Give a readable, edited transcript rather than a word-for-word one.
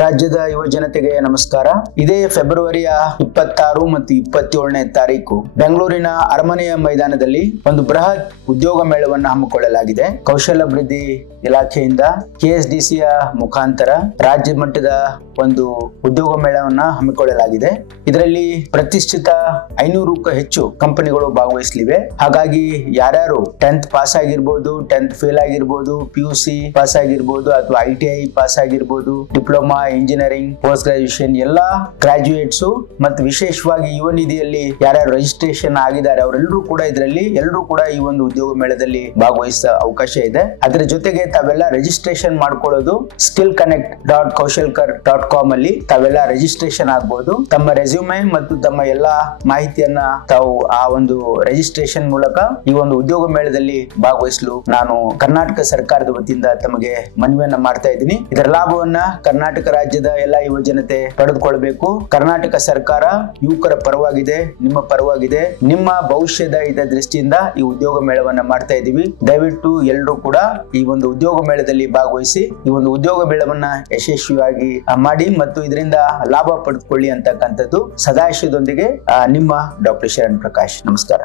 ರಾಜ್ಯದ ಯುವ ಜನತೆಗೆ ನಮಸ್ಕಾರ. ಇದೇ ಫೆಬ್ರವರಿಯ 26 ಮತ್ತು 27ನೇ ತಾರೀಕು ಬೆಂಗಳೂರಿನ ಅರಮನೆಯ ಮೈದಾನದಲ್ಲಿ ಒಂದು ಬೃಹತ್ ಉದ್ಯೋಗ ಮೇಳವನ್ನು ಹಮ್ಮಿಕೊಳ್ಳಲಾಗಿದೆ. ಕೌಶಲ್ಯಾಭಿವೃದ್ಧಿ ಇಲಾಖೆಯಿಂದ ಕೆಎಸ್ಡಿಸಿಯ ಮುಖಾಂತರ ರಾಜ್ಯ ಮಟ್ಟದ ಒಂದು ಉದ್ಯೋಗ ಮೇಳವನ್ನ ಹಮ್ಮಿಕೊಳ್ಳಲಾಗಿದೆ. ಇದರಲ್ಲಿ ಪ್ರತಿಷ್ಠಿತ 500ಕ್ಕೂ ಹೆಚ್ಚು ಕಂಪನಿಗಳು ಭಾಗವಹಿಸಲಿವೆ. ಹಾಗಾಗಿ ಯಾರ್ಯಾರು 10th ಪಾಸ್ ಆಗಿರ್ಬೋದು, 10th ಫೇಲ್ ಆಗಿರ್ಬೋದು, PUC ಪಾಸ್ ಆಗಿರ್ಬೋದು ಅಥವಾ ITI ಪಾಸ್ ಆಗಿರ್ಬೋದು, ಡಿಪ್ಲೊಮಾ, ಇಂಜಿನಿಯರಿಂಗ್, ಪೋಸ್ಟ್ ಗ್ರಾಜುಯೇಷನ್ ಎಲ್ಲಾ ಗ್ರಾಜುಯೇಟ್ಸ್ ಮತ್ತು ವಿಶೇಷವಾಗಿ ಯುವ ನಿಧಿಯಲ್ಲಿ ಯಾರ್ಯಾರು ರಿಜಿಸ್ಟ್ರೇಷನ್ ಆಗಿದ್ದಾರೆ ಅವರೆಲ್ಲರೂ ಕೂಡ ಈ ಒಂದು ಉದ್ಯೋಗ ಮೇಳದಲ್ಲಿ ಭಾಗವಹಿಸುವ ಅವಕಾಶ ಇದೆ. ಅದರ ಜೊತೆಗೆ ತಾವೆಲ್ಲ ರಿಜಿಸ್ಟ್ರೇಷನ್ ಮಾಡ್ಕೊಳ್ಳೋದು skillconnect.kaushalkar.com ಅಲ್ಲಿ ತಾವೆಲ್ಲ ರಿಜಿಸ್ಟ್ರೇಷನ್ ಆಗಬಹುದು. ತಮ್ಮ ರೆಸ್ಯೂಮೆ ಮತ್ತು ತಮ್ಮ ಎಲ್ಲಾ ಮಾಹಿತಿಯನ್ನ ತಾವು ಆ ಒಂದು ರಿಜಿಸ್ಟ್ರೇಷನ್ ಮೂಲಕ ಈ ಒಂದು ಉದ್ಯೋಗ ಮೇಳದಲ್ಲಿ ಭಾಗವಹಿಸಲು ನಾನು ಕರ್ನಾಟಕ ಸರ್ಕಾರದ ವತಿಯಿಂದ ತಮಗೆ ಮನವಿಯನ್ನ ಮಾಡ್ತಾ ಇದ್ದೀನಿ. ಇದರ ಲಾಭವನ್ನ ಕರ್ನಾಟಕ ರಾಜ್ಯದ ಎಲ್ಲಾ ಯುವ ಜನತೆ ಪಡೆದುಕೊಳ್ಳಬೇಕು. ಕರ್ನಾಟಕ ಸರ್ಕಾರ ಯುವಕರ ಪರವಾಗಿದೆ, ನಿಮ್ಮ ಪರವಾಗಿದೆ. ನಿಮ್ಮ ಭವಿಷ್ಯದ ಹಿತದೃಷ್ಟಿಯಿಂದ ಈ ಉದ್ಯೋಗ ಮೇಳವನ್ನ ಮಾಡ್ತಾ ಇದ್ದೀವಿ. ದಯವಿಟ್ಟು ಎಲ್ಲರೂ ಕೂಡ ಈ ಒಂದು ಉದ್ಯೋಗ ಮೇಳದಲ್ಲಿ ಭಾಗವಹಿಸಿ ಈ ಒಂದು ಉದ್ಯೋಗ ಮೇಳವನ್ನ ಯಶಸ್ವಿಯಾಗಿ ಮಾಡಿ ಮತ್ತು ಇದರಿಂದ ಲಾಭ ಪಡೆದುಕೊಳ್ಳಿ ಅಂತಕ್ಕಂಥದ್ದು ಸದಾಶಯದೊಂದಿಗೆ ನಿಮ್ಮ ಡಾಕ್ಟರ್ ಶರಣ್ ಪ್ರಕಾಶ್. ನಮಸ್ಕಾರ.